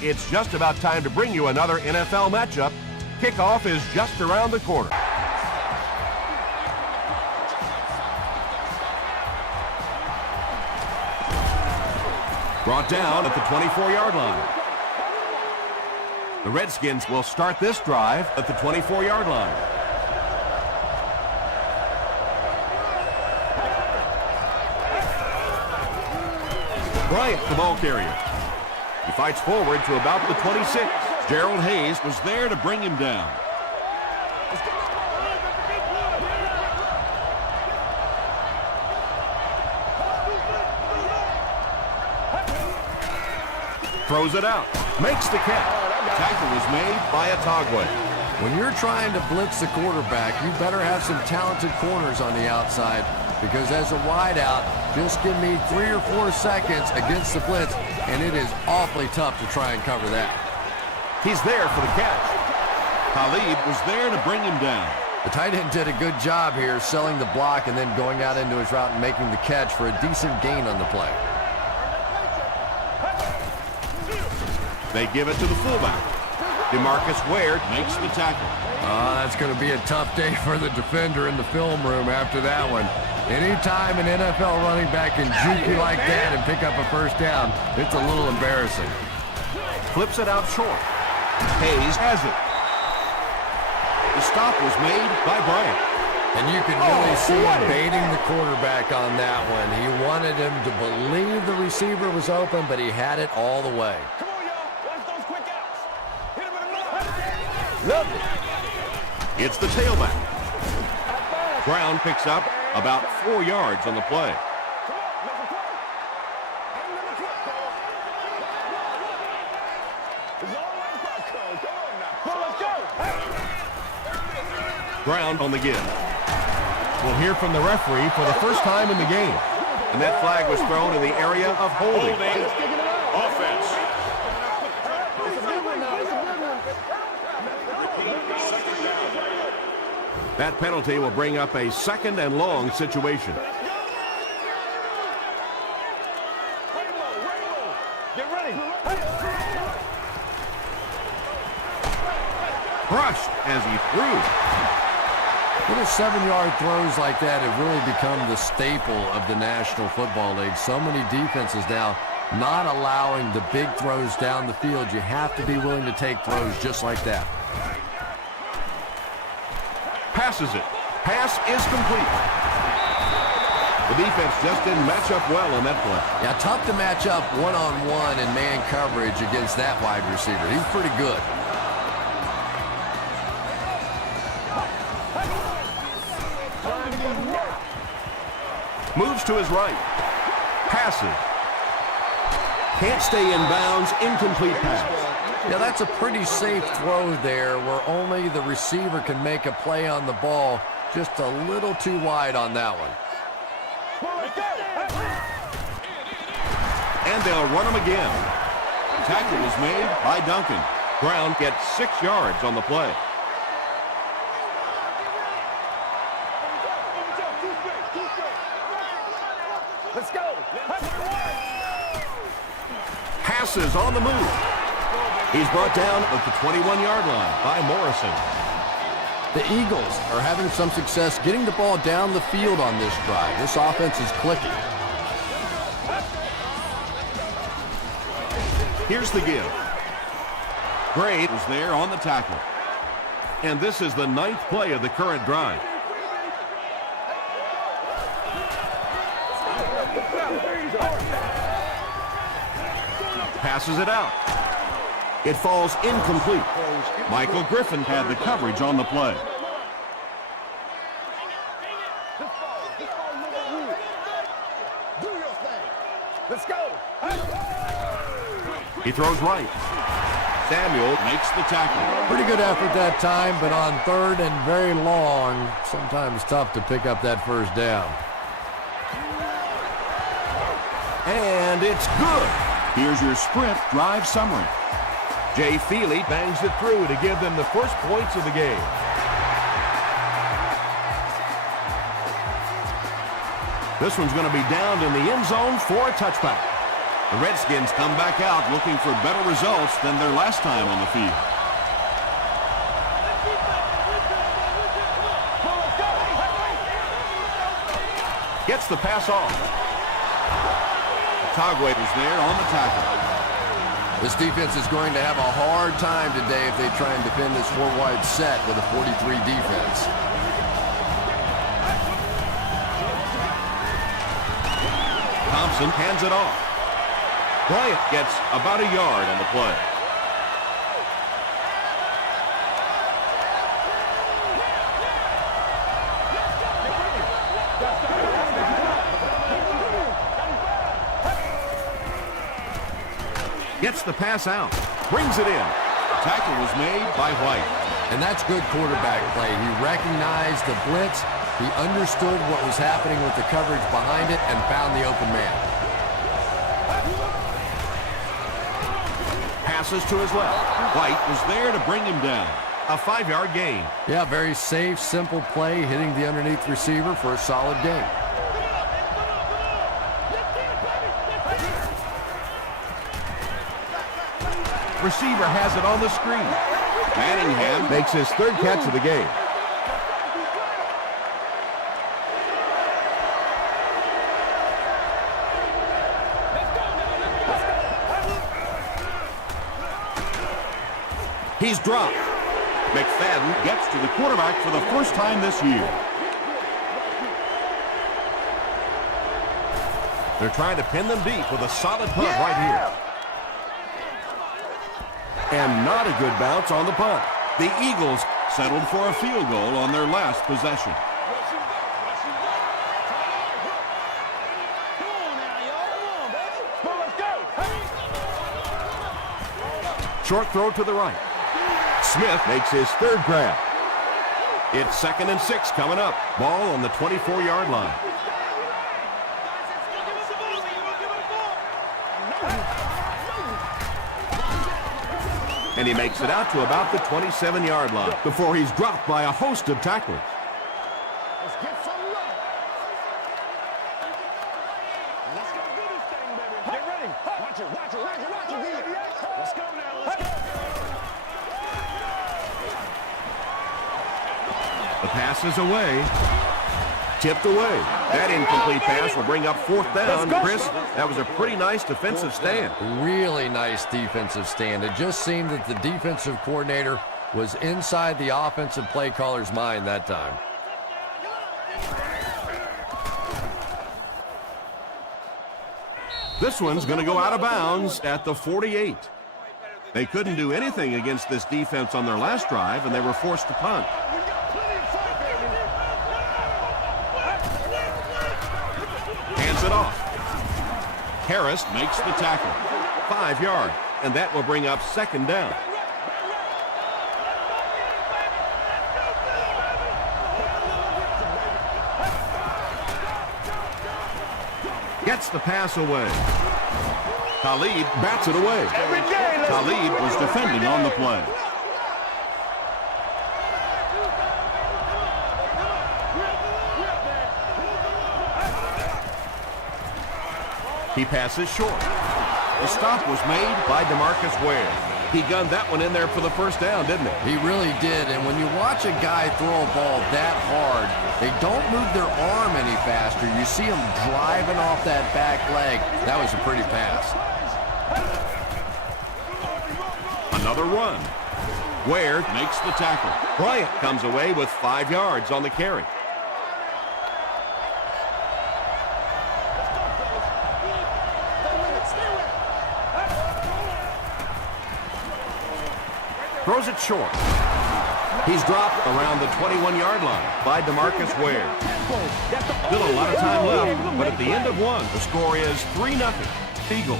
It's just about time to bring you another NFL matchup. Kickoff is just around the corner. Brought down at the 24-yard line. The Redskins will start this drive at the 24-yard line. Bryant, the ball carrier. He fights forward to about the 26. Gerald Hayes was there to bring him down. Throws it out. Makes the catch. Tackle was made by Atagwe. When you're trying to blitz the quarterback, you better have some talented corners on the outside, because as a wideout, just give me 3 or 4 seconds against the blitz, and it is awfully tough to try and cover that. He's there for the catch. Khalid was there to bring him down. The tight end did a good job here selling the block and then going out into his route and making the catch for a decent gain on the play. They give it to the fullback. DeMarcus Ware makes the tackle. That's going to be a tough day for the defender in the film room after that one. Anytime an NFL running back can juke you like that and pick up a first down, it's a little embarrassing. Flips it out short. Hayes has it. The stop was made by Bryant. And you can really see him baiting the quarterback on that one. He wanted him to believe the receiver was open, but he had it all the way. It's the tailback. Brown picks up about 4 yards on the play. Brown on the give. We'll hear from the referee for the first time in the game. And that flag was thrown in the area of holding. Offense. That penalty will bring up a second and long situation. Brushed as he threw. Little 7-yard throws like that have really become the staple of the National Football League. So many defenses now not allowing the big throws down the field. You have to be willing to take throws just like that. Passes it. Pass is complete. The defense just didn't match up well on that play. Yeah, tough to match up one-on-one in man coverage against that wide receiver. He's pretty good. Moves to his right. Passes. Can't stay in bounds. Incomplete pass. Yeah, that's a pretty safe throw there where only the receiver can make a play on the ball. Just a little too wide on that one. And they'll run him again. Tackle was made by Duncan. Brown gets 6 yards on the play. Let's go. Passes on the move. He's brought down at the 21-yard line by Morrison. The Eagles are having some success getting the ball down the field on this drive. This offense is clicking. Here's the give. Gray was there on the tackle. And this is the 9th play of the current drive. Passes it out. It falls incomplete. Michael Griffin had the coverage on the play. Let's go. He throws right. Samuel makes the tackle. Pretty good effort that time, but on 3rd and very long, sometimes tough to pick up that first down. And it's good. Here's your sprint drive summary. Jay Feely bangs it through to give them the first points of the game. This one's going to be downed in the end zone for a touchback. The Redskins come back out looking for better results than their last time on the field. Gets the pass off. Togway was there on the tackle. This defense is going to have a hard time today if they try and defend this four-wide set with a 43 defense. Thompson hands it off. Bryant gets about a yard on the play. Gets the pass out. Brings it in. Tackle was made by White. And that's good quarterback play. He recognized the blitz. He understood what was happening with the coverage behind it and found the open man. Passes to his left. White was there to bring him down. A 5-yard gain. Yeah, very safe, simple play, hitting the underneath receiver for a solid gain. Receiver has it on the screen. Manningham makes his third catch of the game. He's dropped. McFadden gets to the quarterback for the first time this year. They're trying to pin them deep with a solid punt right here. And not a good bounce on the punt. The Eagles settled for a field goal on their last possession. Short throw to the right. Smith makes his third grab. It's 2nd and 6 coming up. Ball on the 24-yard line. And he makes it out to about the 27-yard line before he's dropped by a host of tacklers. Let's get some love. Let's go do this thing, baby. Get ready. Watch it, watch it, watch it, watch it. Let's go now, let's go. The pass is away. Tipped away. That incomplete pass will bring up 4th down. Chris, that was a pretty nice defensive stand. Really nice defensive stand. It just seemed that the defensive coordinator was inside the offensive play caller's mind that time. This one's going to go out of bounds at the 48. They couldn't do anything against this defense on their last drive, and they were forced to punt. Hands it off. Harris makes the tackle. 5 yards, and that will bring up 2nd down. Gets the pass away. Khalid bats it away. Khalid was defending on the play. He passes short. The stop was made by DeMarcus Ware. He gunned that one in there for the first down, didn't he? He really did, and when you watch a guy throw a ball that hard, they don't move their arm any faster. You see them driving off that back leg. That was a pretty pass. Another run. Ware makes the tackle. Bryant comes away with 5 yards on the carry. Throws it short. He's dropped around the 21-yard line by DeMarcus Ware. Still a lot of time left, but at the end of one, the score is 3-0. Eagles.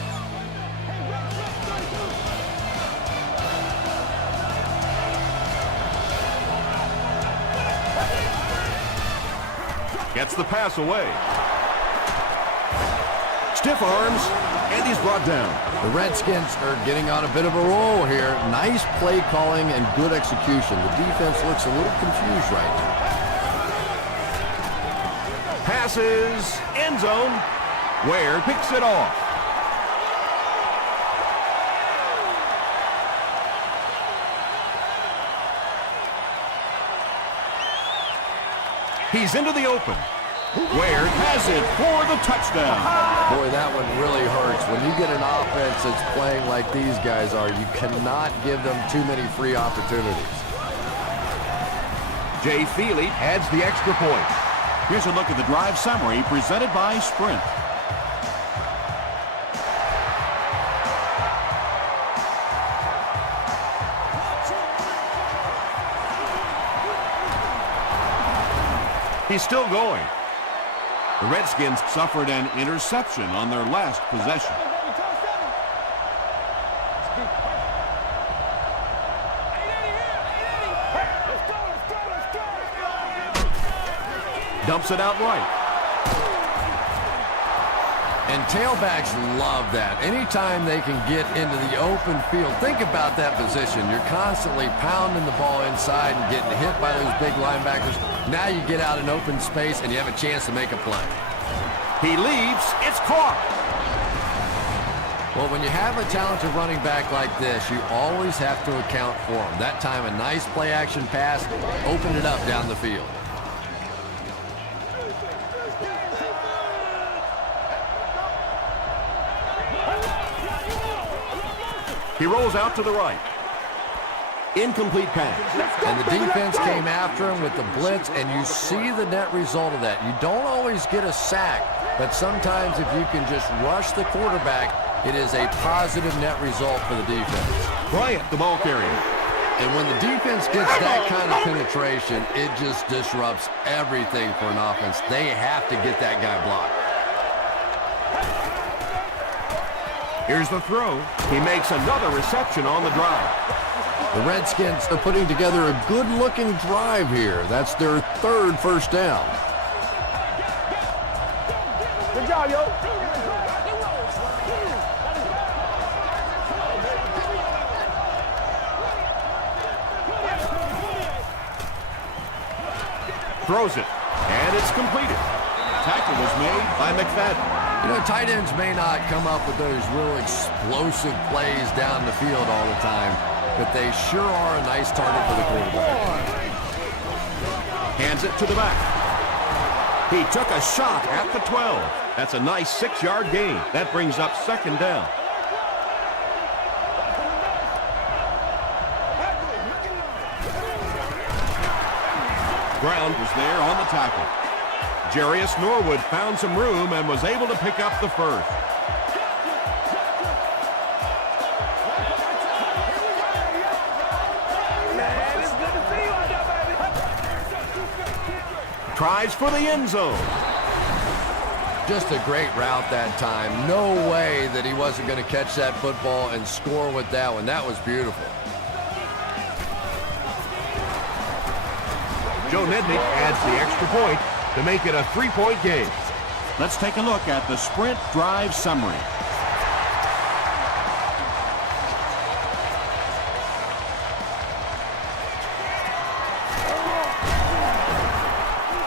Gets the pass away. Stiff arms, and he's brought down. The Redskins are getting on a bit of a roll here. Nice play calling and good execution. The defense looks a little confused right now. Passes, end zone. Ware picks it off. He's into the open. Ware has it for the touchdown. Boy, that one really hurts. When you get an offense that's playing like these guys are, you cannot give them too many free opportunities. Jay Feely adds the extra point. Here's a look at the drive summary presented by Sprint. He's still going. The Redskins suffered an interception on their last possession. Dumps it out right. And tailbacks love that. Anytime they can get into the open field, think about that position. You're constantly pounding the ball inside and getting hit by those big linebackers. Now you get out in open space and you have a chance to make a play. He leaps. It's caught. Well, when you have a talented running back like this, you always have to account for him. That time, a nice play-action pass opened it up down the field. He rolls out to the right. Incomplete pass. And the defense came after him with the blitz, and you see the net result of that. You don't always get a sack, but sometimes if you can just rush the quarterback, it is a positive net result for the defense. Bryant, the ball carrier. And when the defense gets that kind of penetration, it just disrupts everything for an offense. They have to get that guy blocked. Here's the throw. He makes another reception on the drive. The Redskins are putting together a good-looking drive here. That's their third first down. Good job, yo. Throws it, and it's completed. Tackle was made By McFadden. You know, tight ends may not come up with those real explosive plays down the field all the time, but they sure are a nice target for the quarterback. Hands it to the back. He took a shot at the 12. That's a nice 6-yard gain. That brings up second down. Brown was there on the tackle. Jarius Norwood found some room and was able to pick up the first. Man, it's good to see you out there, baby. Tries for the end zone. Just a great route that time. No way that he wasn't going to catch that football and score with that one. That was beautiful. Joe Nednick adds the extra point to make it a 3-point game. Let's take a look at the Sprint drive summary.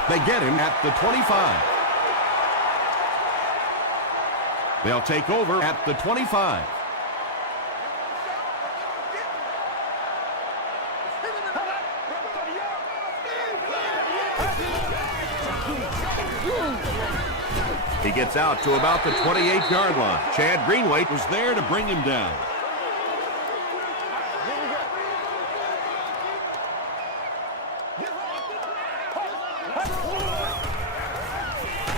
They get him at the 25. They'll take over at the 25. He gets out to about the 28-yard line. Chad Greenway Was there to bring him down.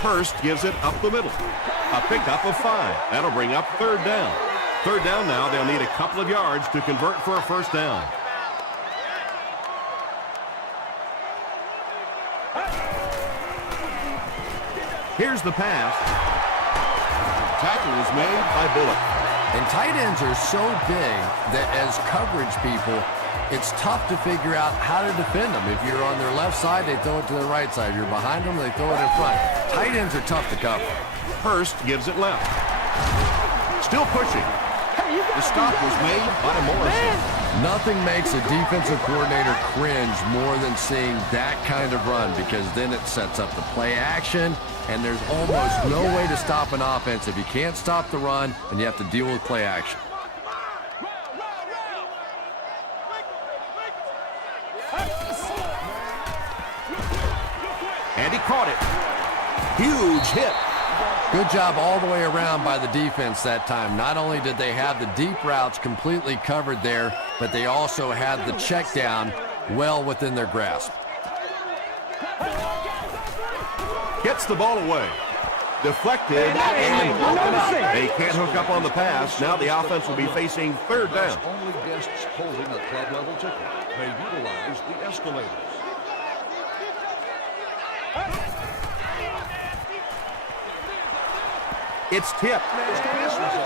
Hurst gives it up the middle. A pickup of 5. That'll bring up third down. Third down now. They'll need a couple of yards to convert for a first down. Here's the pass. Tackle was made By Bullock. And tight ends are so big that as coverage people, it's tough to figure out how to defend them. If you're on their left side, they throw it to the right side. If you're behind them, they throw it in front. Tight ends are tough to cover. Hurst gives it left. Still pushing. The stop was made by Morrison. Nothing makes a defensive coordinator cringe more than seeing that kind of run, because then it sets up the play action, and there's almost no way to stop an offense if you can't stop the run and you have to deal with play action. And he caught it. Huge hit. Good job all the way around by the defense that time. Not only did they have the deep routes completely covered there, but they also had the check down well within their grasp. Gets the ball away. Deflected and broken up. They can't hook up on the pass. Now the offense will be facing third down. Only guests holding a club level ticket may utilize the escalators. It's tipped.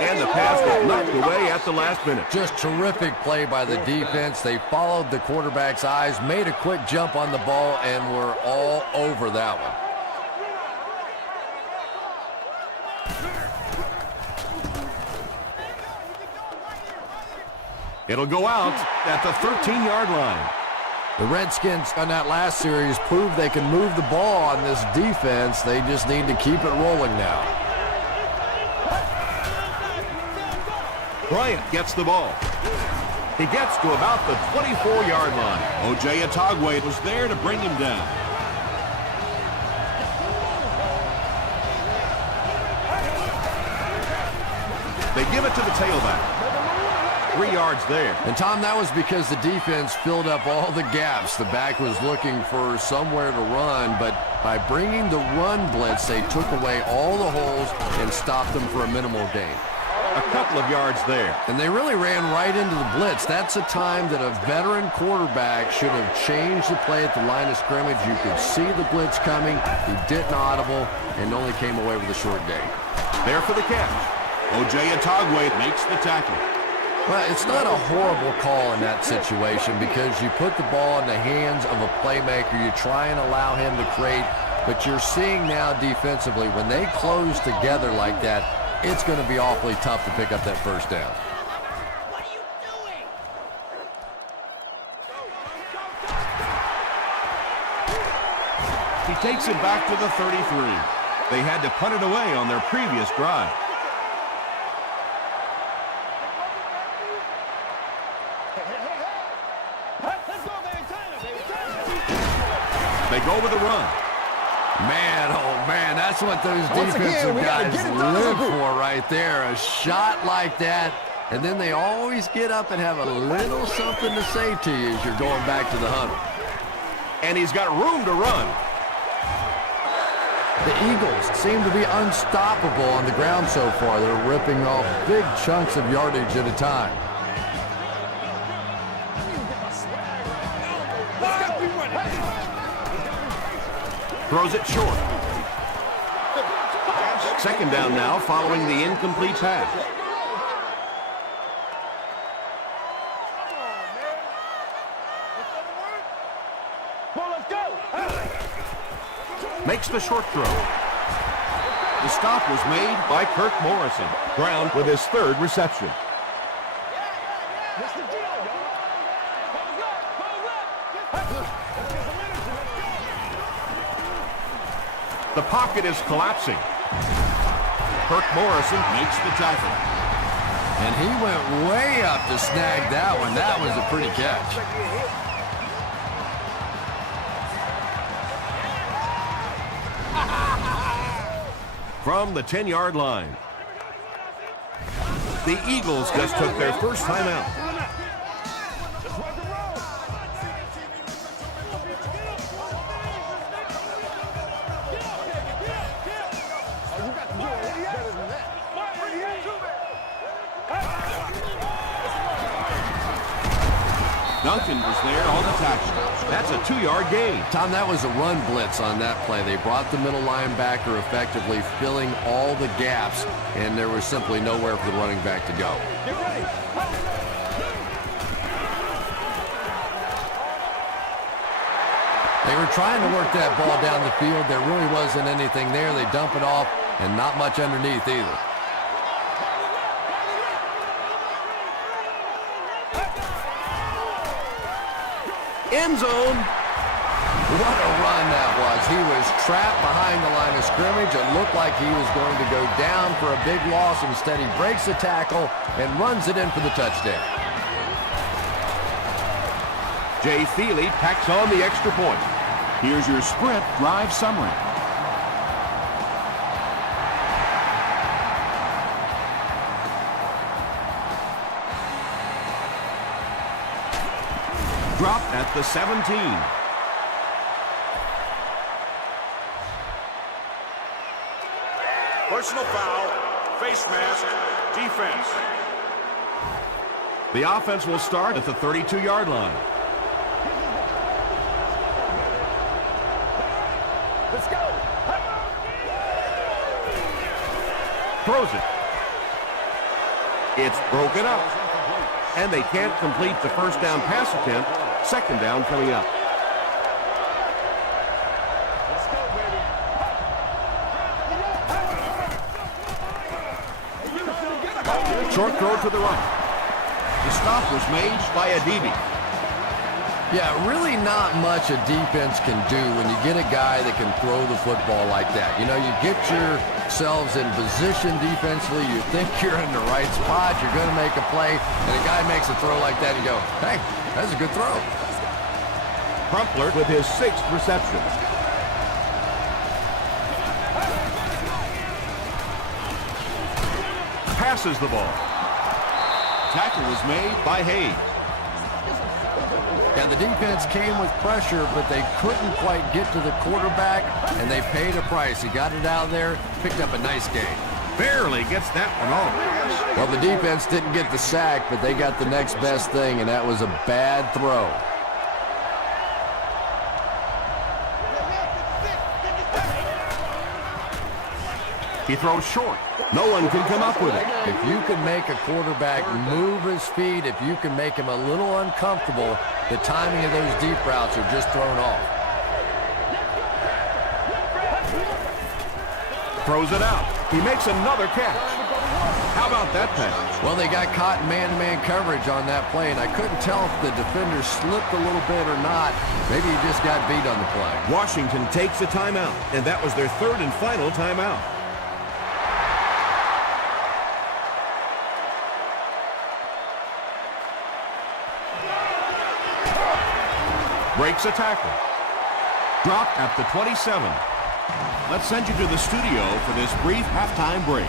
And the pass was knocked away at the last minute. Just terrific play by the defense. They followed the quarterback's eyes, made a quick jump on the ball, and were all over that one. It'll go out at the 13-yard line. The Redskins on that last series proved they can move the ball on this defense. They just need to keep it rolling now. Bryant gets the ball. He gets to about the 24-yard line. O.J. Atogwe was there to bring him down. They give it to the tailback. 3 yards there. And, Tom, that was because the defense filled up all the gaps. The back was looking for somewhere to run, but by bringing the run blitz, they took away all the holes and stopped them for a minimal gain. A couple of yards there. And they really ran right into the blitz. That's a time that a veteran quarterback should have changed the play at the line of scrimmage. You could see the blitz coming. He didn't audible and only came away with a short gain. There for the catch. O.J. Atogwe makes the tackle. Well, it's not a horrible call in that situation because you put the ball in the hands of a playmaker. You try and allow him to create, but you're seeing now defensively, when they close together like that, it's going to be awfully tough to pick up that first down. What are you doing? He takes it back to the 33. They had to punt it away on their previous drive. They go with a run. Man, oh man, that's what those defensive guys live for right there. A shot like that, and then they always get up and have a little something to say to you as you're going back to the huddle. And he's got room to run. The Eagles seem to be unstoppable on the ground so far. They're ripping off big chunks of yardage at a time. Throws it short. Second down now following the incomplete pass. Makes the short throw. The stop was made by Kirk Morrison. Brown with his third reception. The pocket is collapsing. Kirk Morrison makes the tackle. And he went way up to snag that one. That was a pretty catch. From the 10-yard line. The Eagles just took their first time out. Duncan was there on the tackle. That's a 2-yard gain. Tom, that was a run blitz on that play. They brought the middle linebacker effectively filling all the gaps, and there was simply nowhere for the running back to go. They were trying to work that ball down the field. There really wasn't anything there. They dump it off, and not much underneath either. End zone. What a run that was. He was trapped behind the line of scrimmage. It looked like he was going to go down for a big loss. Instead, he breaks the tackle and runs it in for the touchdown. Jay Feely tacks on the extra point. Here's your sprint drive summary. Dropped at the 17. Personal foul, face mask, defense. The offense will start at the 32-yard line. Let's go. Throws it. It's broken up. And they can't complete the first down pass attempt. Second down coming up. Let's go, baby. Short throw to the right. The stop was made by Adibi. Yeah, really not much a defense can do when you get a guy that can throw the football like that. You know, you get yourselves in position defensively, you think you're in the right spot, you're going to make a play, and a guy makes a throw like that, and you go, hey, that's a good throw. Crumpler with his 6th reception. Passes the ball. Tackle was made by Hayes. Yeah, the defense came with pressure, but they couldn't quite get to the quarterback, and they paid a price. He got it out there, picked up a nice gain. Barely gets that one off. Well, the defense didn't get the sack, but they got the next best thing, and that was a bad throw. He throws short. No one can come up with it. If you can make a quarterback move his feet, if you can make him a little uncomfortable, the timing of those deep routes are just thrown off. Throws it out. He makes another catch. How about that pass? Well, they got caught in man-to-man coverage on that play, and I couldn't tell if the defender slipped a little bit or not. Maybe he just got beat on the play. Washington takes a timeout, and that was their 3rd and final timeout. Breaks a tackle. Dropped at the 27. Let's send you to the studio for this brief halftime break.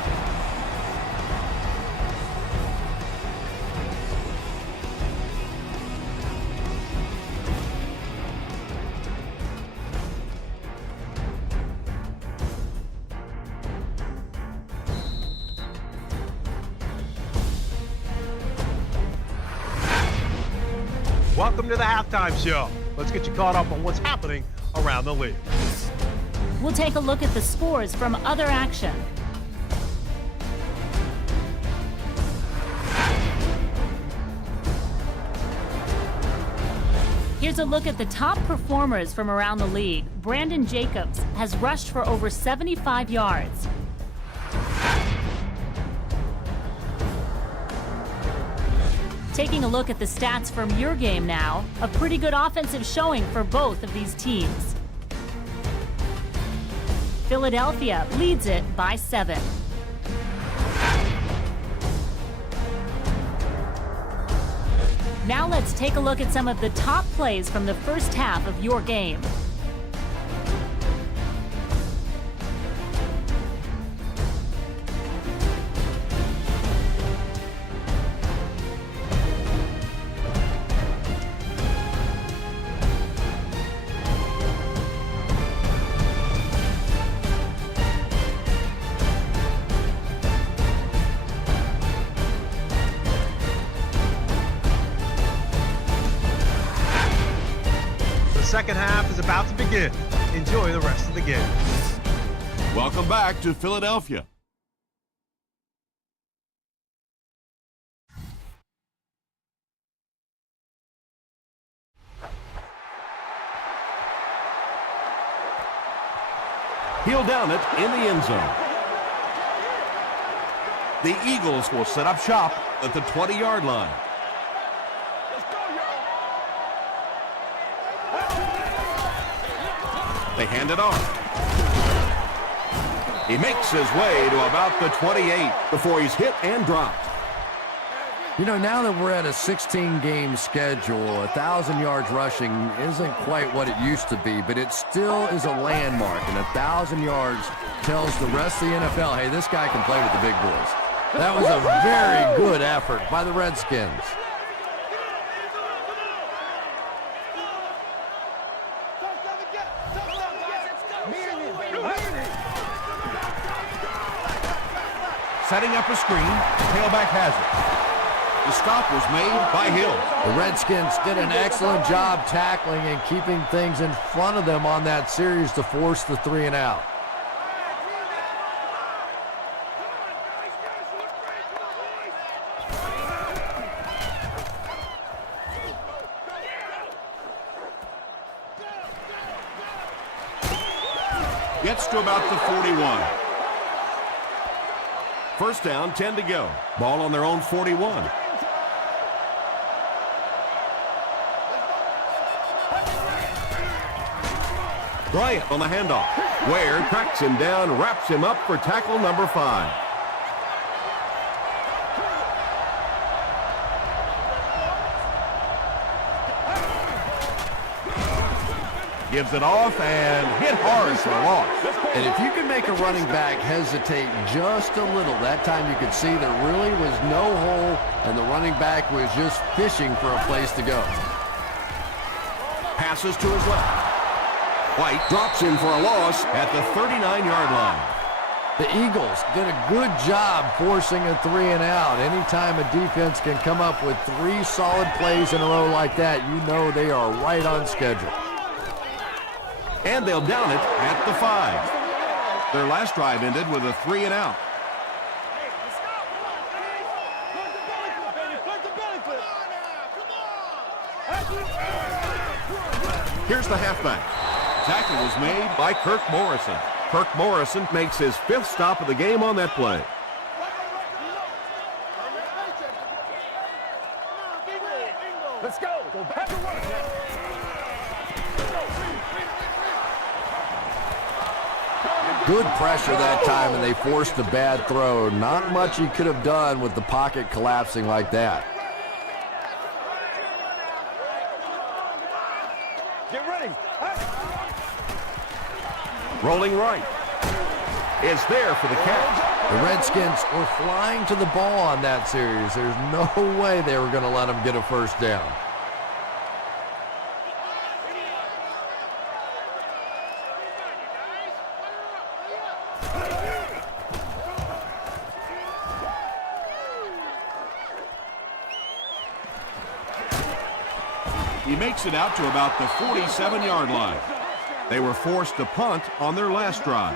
Welcome to the halftime show. Let's get you caught up on what's happening around the league. We'll take a look at the scores from other action. Here's a look at the top performers from around the league. Brandon Jacobs has rushed for over 75 yards. Taking a look at the stats from your game now, a pretty good offensive showing for both of these teams. Philadelphia leads it by 7. Now let's take a look at some of the top plays from the first half of your game. Second half is about to begin. Enjoy the rest of the game. Welcome back to Philadelphia. He'll down it in the end zone. The Eagles will set up shop at the 20-yard line. They hand it off. He makes his way to about the 28 before he's hit and dropped. You know, now that we're at a 16-game schedule, 1,000 yards rushing isn't quite what it used to be, but it still is a landmark, and 1,000 yards tells the rest of the NFL, hey, this guy can play with the big boys. That was a very good effort by the Redskins. Setting up a screen, tailback has it. The stop was made by Hill. The Redskins did an excellent job tackling and keeping things in front of them on that series to force the 3 and out. Gets to about the 41. First down, 10 to go. Ball on their own 41. Bryant on the handoff. Ware tracks him down, wraps him up for tackle number 5. Gives it off and hit hard for a loss. And if you can make a running back hesitate just a little, that time you could see there really was no hole and the running back was just fishing for a place to go. Passes to his left. White drops him for a loss at the 39-yard line. The Eagles did a good job forcing a 3 and out. Anytime a defense can come up with 3 solid plays in a row like that, you know they are right on schedule. And they'll down it at the 5. Their last drive ended with a 3 and out. Here's the halfback. Tackle was made By Kirk Morrison. Kirk Morrison makes his 5th stop of the game on that play. Let's go. Have to work. Good pressure that time, and they forced a bad throw. Not much he could have done with the pocket collapsing like that. Get ready. Rolling right. Is there for the catch. The Redskins were flying to the ball on that series. There's no way they were going to let them get a first down. He makes it out to about the 47-yard line. They were forced to punt on their last drive.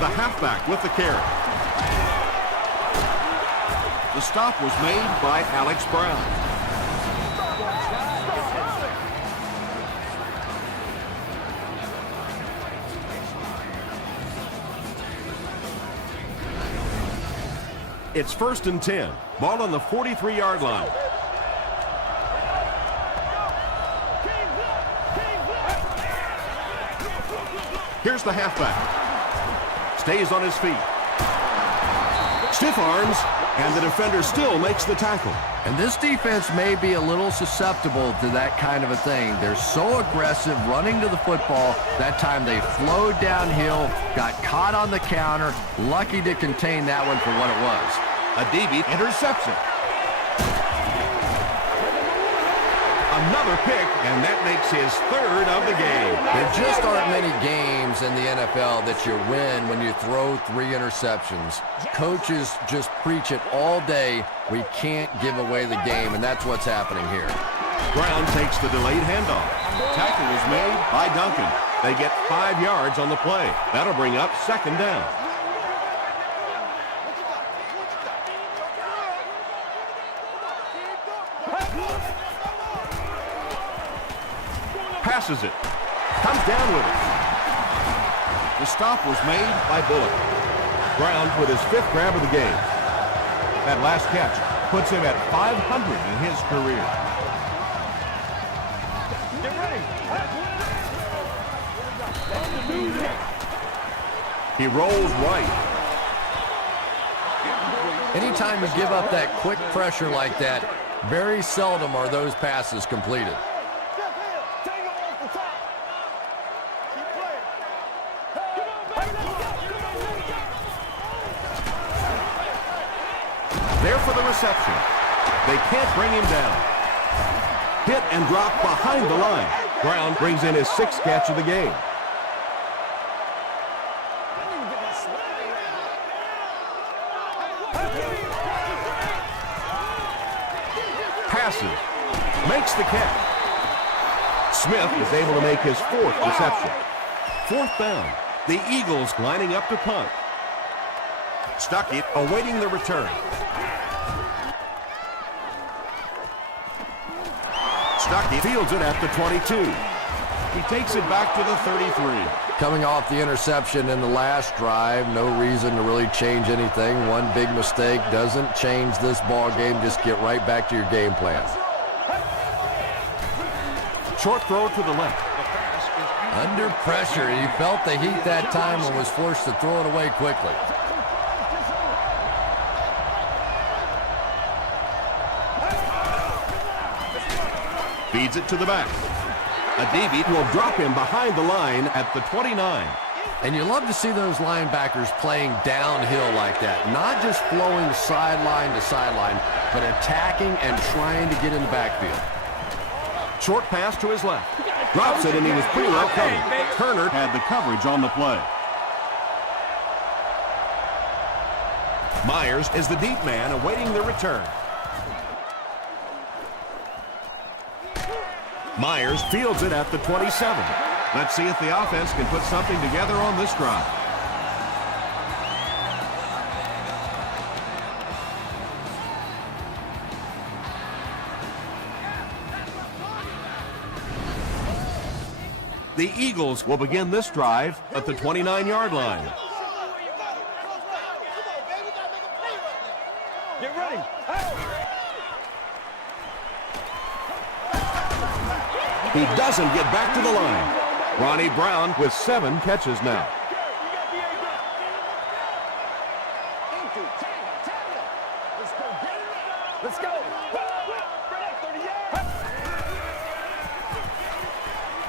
The halfback with the carry. The stop was made by Alex Brown. It's 1st and 10. Ball on the 43-yard line. Here's the halfback. Stays on his feet. Stiff arms, and the defender still makes the tackle. And this defense may be a little susceptible to that kind of a thing. They're so aggressive running to the football. That time they flowed downhill, got caught on the counter, lucky to contain that one for what it was. A DB interception. Another pick, and that makes his 3rd of the game. There just aren't many games in the NFL that you win when you throw 3 interceptions. Coaches just preach it all day. We can't give away the game, and that's what's happening here. Brown takes the delayed handoff. Tackle was made by Duncan. They get 5 yards on the play. That'll bring up 2nd down. Passes it. Comes down with it. The stop was made by Bullock. Brown with his 5th grab of the game. That last catch puts him at 500 in his career. Get ready. He rolls right. Anytime you give up that quick pressure like that, very seldom are those passes completed. There for the reception. They can't bring him down. Hit and drop behind the line. Brown brings in his 6th catch of the game. Passes. Makes the catch. Smith is able to make his 4th reception. 4th down. The Eagles lining up to punt. Stuckey awaiting the return. Stuckey fields it at the 22. He takes it back to the 33. Coming off the interception in the last drive, no reason to really change anything. One big mistake doesn't change this ball game. Just get right back to your game plan. Short throw to the left. Under pressure, he felt the heat that time and was forced to throw it away quickly. Feeds it to the back. Adibi will drop him behind the line at the 29. And you love to see those linebackers playing downhill like that. Not just flowing sideline to sideline, but attacking and trying to get in the backfield. Short pass to his left. Drops it, and he was pretty well covered. Turner had the coverage on the play. Myers is the deep man awaiting the return. Myers fields it at the 27. Let's see if the offense can put something together on this drive. The Eagles will begin this drive at the 29-yard line. Get ready. He doesn't get back to the line. Ronnie Brown with 7 catches now. Let's go.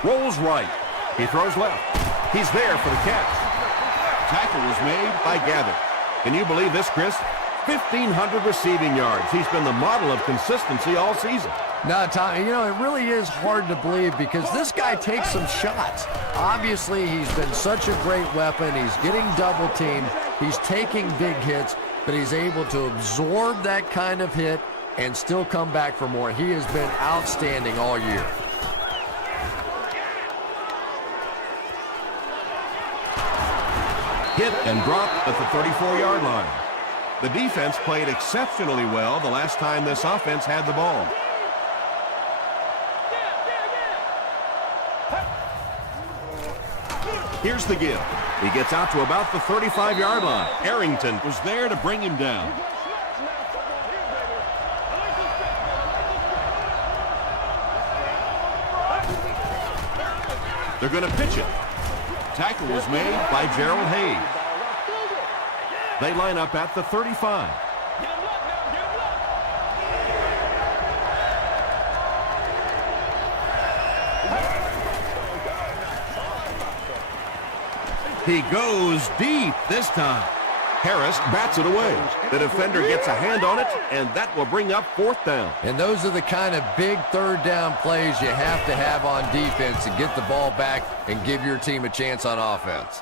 Rolls right. He throws left. He's there for the catch. Tackle was made by Gathered. Can you believe this, Chris? 1,500 receiving yards. He's been the model of consistency all season. Now, Tom, you know, it really is hard to believe because this guy takes some shots. Obviously, he's been such a great weapon. He's getting double teamed. He's taking big hits, but he's able to absorb that kind of hit and still come back for more. He has been outstanding all year. Hit and drop at the 34-yard line. The defense played exceptionally well the last time this offense had the ball. Here's the give. He gets out to about the 35-yard line. Arrington was there to bring him down. They're going to pitch it. Tackle was made by Gerald Hayes. They line up at the 35. He goes deep this time. Harris bats it away. The defender gets a hand on it, and that will bring up 4th down. And those are the kind of big 3rd down plays you have to have on defense to get the ball back and give your team a chance on offense.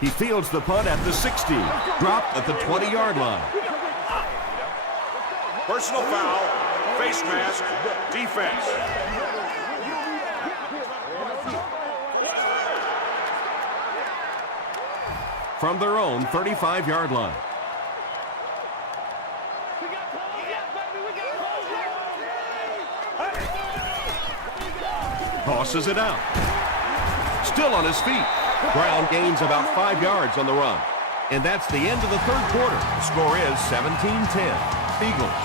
He fields the punt at the 60. Dropped at the 20-yard line. Personal foul, face mask, defense. From their own 35-yard line. Tosses it out. Still on his feet. Brown gains about 5 yards on the run. And that's the end of the 3rd quarter. The score is 17-10. Eagles.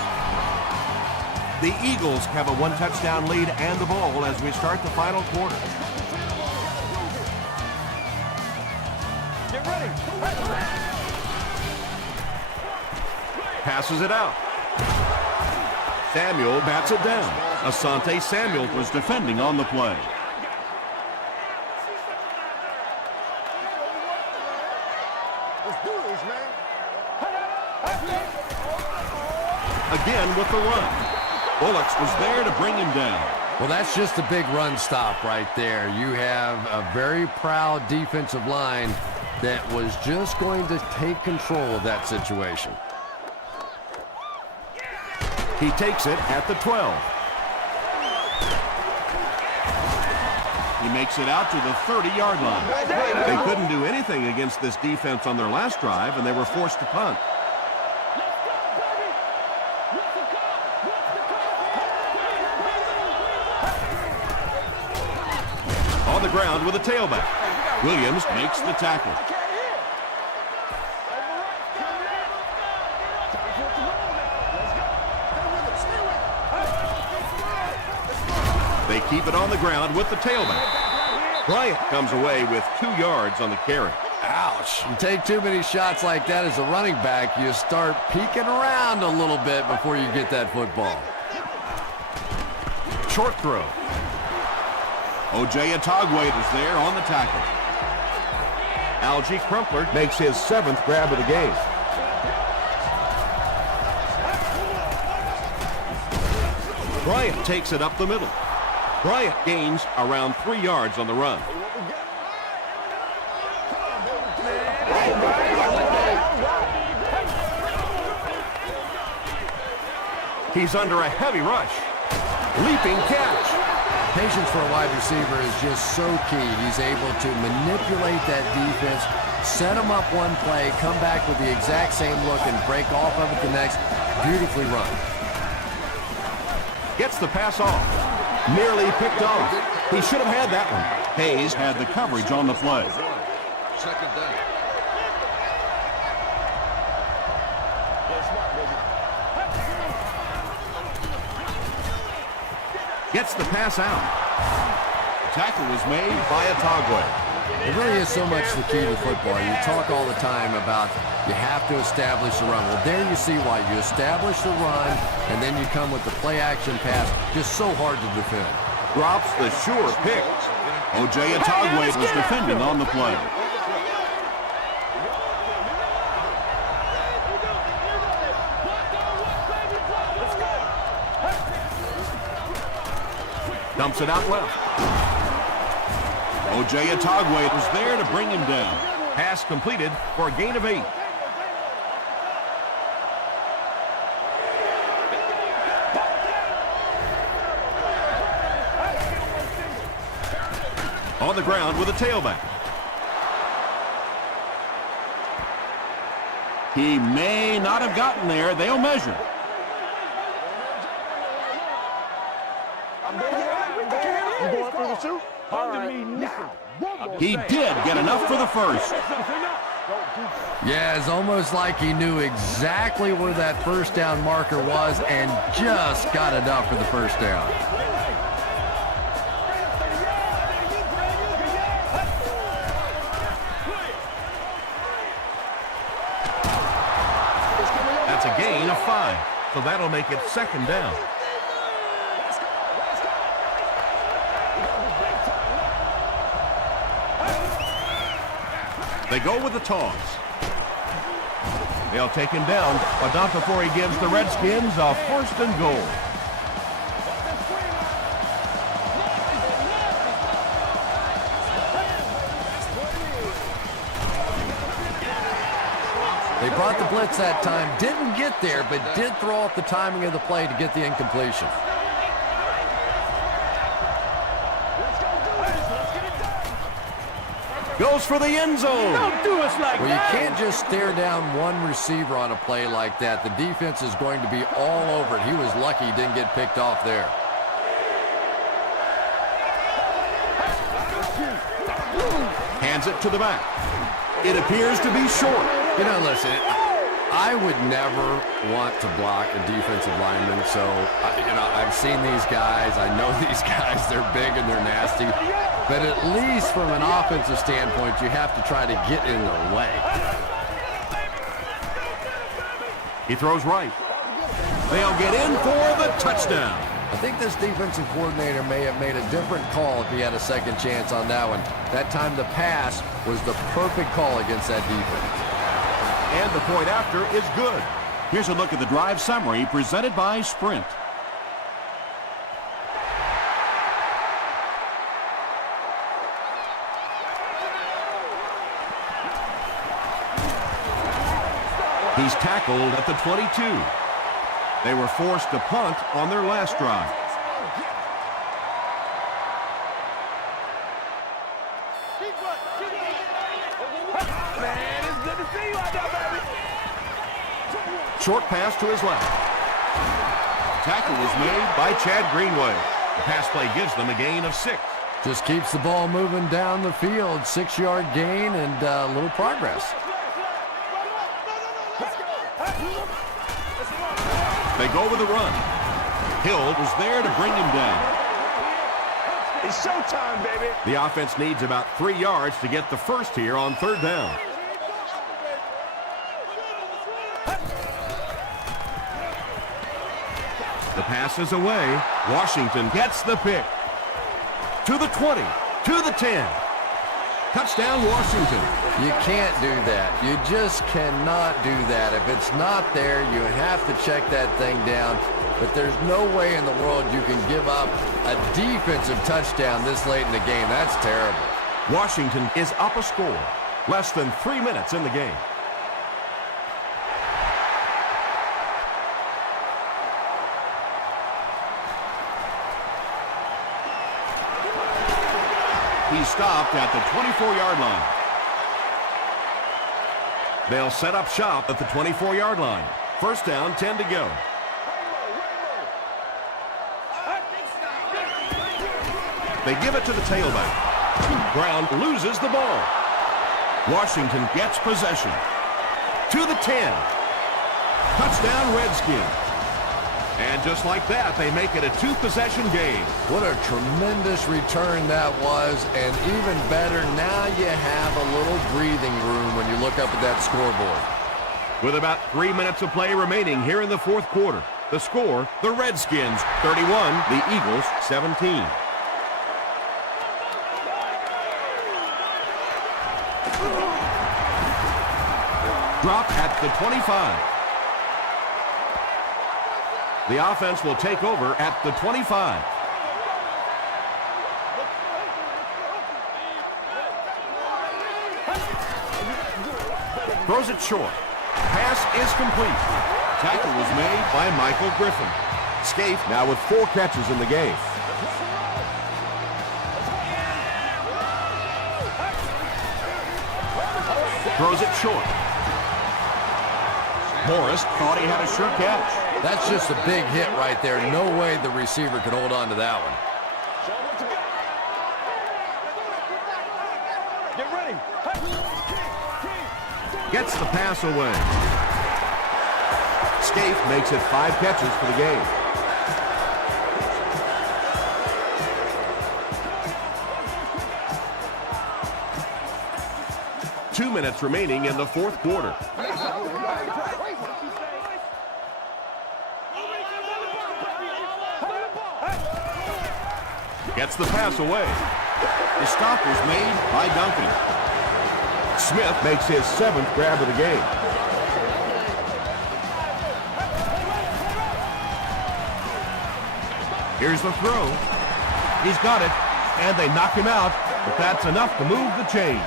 The Eagles have a 1-touchdown lead and the ball as we start the final quarter. Passes it out. Samuel bats it down. Asante Samuel was defending on the play. Again with the run. Bullocks was there to bring him down. Well, that's just a big run stop right there. You have a very proud defensive line that was just going to take control of that situation. He takes it at the 12. He makes it out to the 30-yard line. They couldn't do anything against this defense on their last drive, and they were forced to punt. On the ground with a tailback. Williams makes the tackle. They keep it on the ground with the tailback. Bryant comes away with 2 yards on the carry. Ouch. You take too many shots like that as a running back, you start peeking around a little bit before you get that football. Short throw. O.J. Atogwe is there on the tackle. Algie Crumpler makes his 7th grab of the game. Bryant takes it up the middle. Bryant gains around 3 yards on the run. He's under a heavy rush. Leaping catch. Patience for a wide receiver is just so key. He's able to manipulate that defense, set them up one play, come back with the exact same look, and break off of it the next. Beautifully run. Gets the pass off. Nearly picked off. He should have had that one. Hayes had the coverage on the play. Second down. Gets the pass out. The tackle was made by Atogwe. It really is so much the key to football. You talk all the time about you have to establish the run. Well, there you see why. You establish the run, and then you come with the play-action pass. Just so hard to defend. Drops the sure pick. O.J. Atogwe was defending on the play. Dumps it out left. O.J. Atogwe was there to bring him down. Pass completed for a gain of 8. On the ground with a tailback. He may not have gotten there. They'll measure. He did get enough for the first. Yeah, it's almost like he knew exactly where that first down marker was and just got enough for the first down. That's a gain of 5. So that'll make it second down. They go with the toss. They'll take him down, but not before he gives the Redskins a 1st and goal. They brought the blitz that time, didn't get there, but did throw off the timing of the play to get the incompletion. Goes for the end zone. Don't do us like Well, you that. can't just stare down one receiver on a play like that. The defense is going to be all over it. He was lucky he didn't get picked off there. Hands it to the back. It appears to be short. You know, listen, I would never want to block a defensive lineman, so, I've seen these guys. I know these guys. They're big and they're nasty. But at least from an offensive standpoint, you have to try to get in their way. He throws right. They'll get in for the touchdown. I think this defensive coordinator may have made a different call if he had a second chance on that one. That time the pass was the perfect call against that defense. And the point after is good. Here's a look at the drive summary presented by Sprint. He's tackled at the 22. They were forced to punt on their last drive. Man, it's good to see you out there, baby. Short pass to his left. Tackle was made by Chad Greenway. The pass play gives them a gain of 6. Just keeps the ball moving down the field. 6-yard gain and a little progress. They go with the run. Hill was there to bring him down. It's showtime, baby. The offense needs about 3 yards to get the first here on 3rd down. The pass is away. Washington gets the pick. To the 20, to the 10. Touchdown, Washington. You can't do that. You just cannot do that. If it's not there, you have to check that thing down. But there's no way in the world you can give up a defensive touchdown this late in the game. That's terrible. Washington is up a score. Less than 3 minutes in the game. He stopped at the 24-yard line. They'll set up shop at the 24-yard line. First down, 10 to go. They give it to the tailback. Brown loses the ball. Washington gets possession. To the 10. Touchdown, Redskins. And just like that, they make it a 2-possession game. What a tremendous return that was. And even better, now you have a little breathing room when you look up at that scoreboard. With about 3 minutes of play remaining here in the 4th quarter. The score, the Redskins 31, the Eagles 17. Drop at the 25. The offense will take over at the 25. Throws it short. Pass is complete. Tackle was made by Michael Griffin. Scaife now with 4 catches in the game. Throws it short. Morris thought he had a sure catch. That's just a big hit right there. No way the receiver could hold on to that one. Get ready. Gets the pass away. Scaife makes it 5 catches for the game. Two minutes remaining in the 4th quarter. Gets the pass away. The stop was made by Duncan. Smith makes his 7th grab of the game. Here's the throw. He's got it, and they knock him out, but that's enough to move the chain.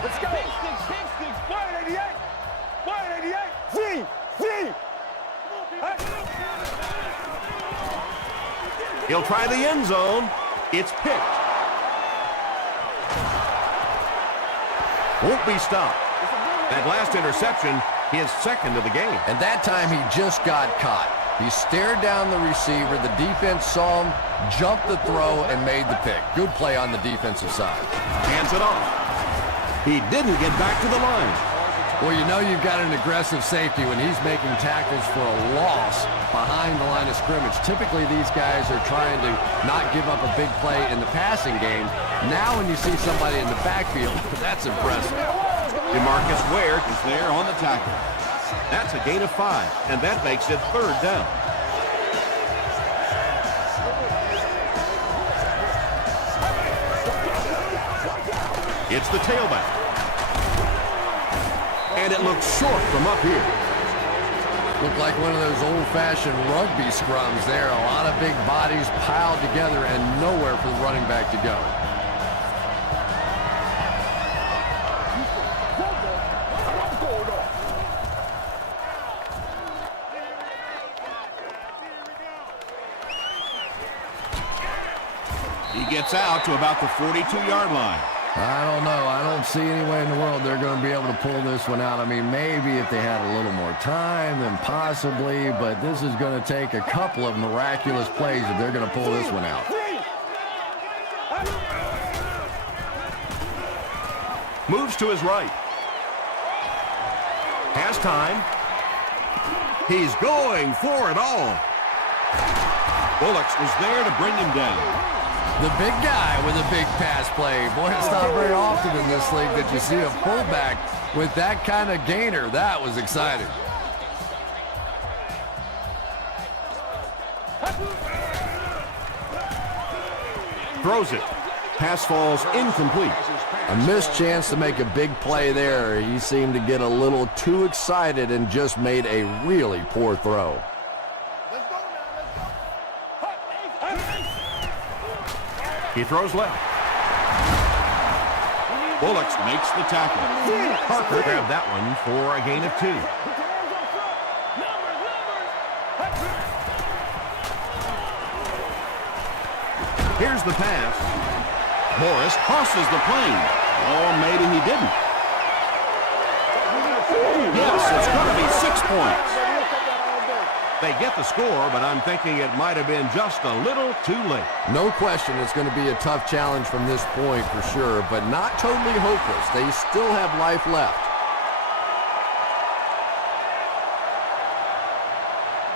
Let's go. Kingston, 188. 188. Z. He'll try the end zone. It's picked. Won't be stopped. That last interception, his 2nd of the game. And that time he just got caught. He stared down the receiver. The defense saw him, jumped the throw, and made the pick. Good play on the defensive side. Hands it off. He didn't get back to the line. Well, you know you've got an aggressive safety when he's making tackles for a loss behind the line of scrimmage. Typically, these guys are trying to not give up a big play in the passing game. Now when you see somebody in the backfield, that's impressive. DeMarcus Ware is there on the tackle. That's a gain of 5, and that makes it 3rd down. It's the tailback. And it looks short from up here. Looked like one of those old-fashioned rugby scrums there. A lot of big bodies piled together and nowhere for the running back to go. He gets out to about the 42-yard line. I don't know. I don't see any way in the world they're going to be able to pull this one out. I mean, maybe if they had a little more time, then possibly, but this is going to take a couple of miraculous plays if they're going to pull this one out. Moves to his right. Has time. He's going for it all. Bullocks was there to bring him down. The big guy with a big pass play. Boy, it's not very often in this league that you see a fullback with that kind of gainer. That was exciting. Throws it. Pass falls incomplete. A missed chance to make a big play there. He seemed to get a little too excited and just made a really poor throw. He throws left. Bullocks makes the tackle. Parker grabbed that one for a gain of 2. Here's the pass. Morris crosses the plane. Or maybe he didn't. Yes, it's going to be 6 points. They get the score, but I'm thinking it might have been just a little too late. No question it's going to be a tough challenge from this point for sure, but not totally hopeless. They still have life left.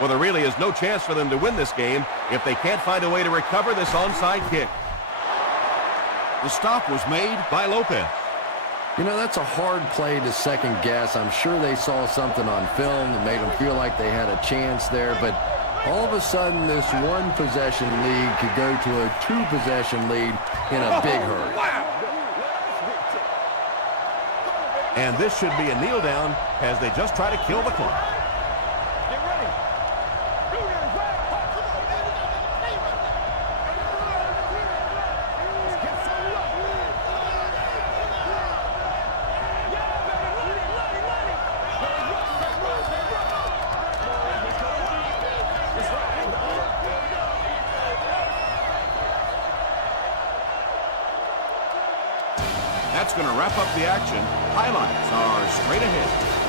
Well, there really is no chance for them to win this game if they can't find a way to recover this onside kick. The stop was made by Lopez. You know, that's a hard play to second guess. I'm sure they saw something on film that made them feel like they had a chance there, but all of a sudden this one possession lead could go to a 2-possession lead in a big hurry. And this should be a kneel down as they just try to kill the clock. That's going to wrap up the action. Highlights are straight ahead.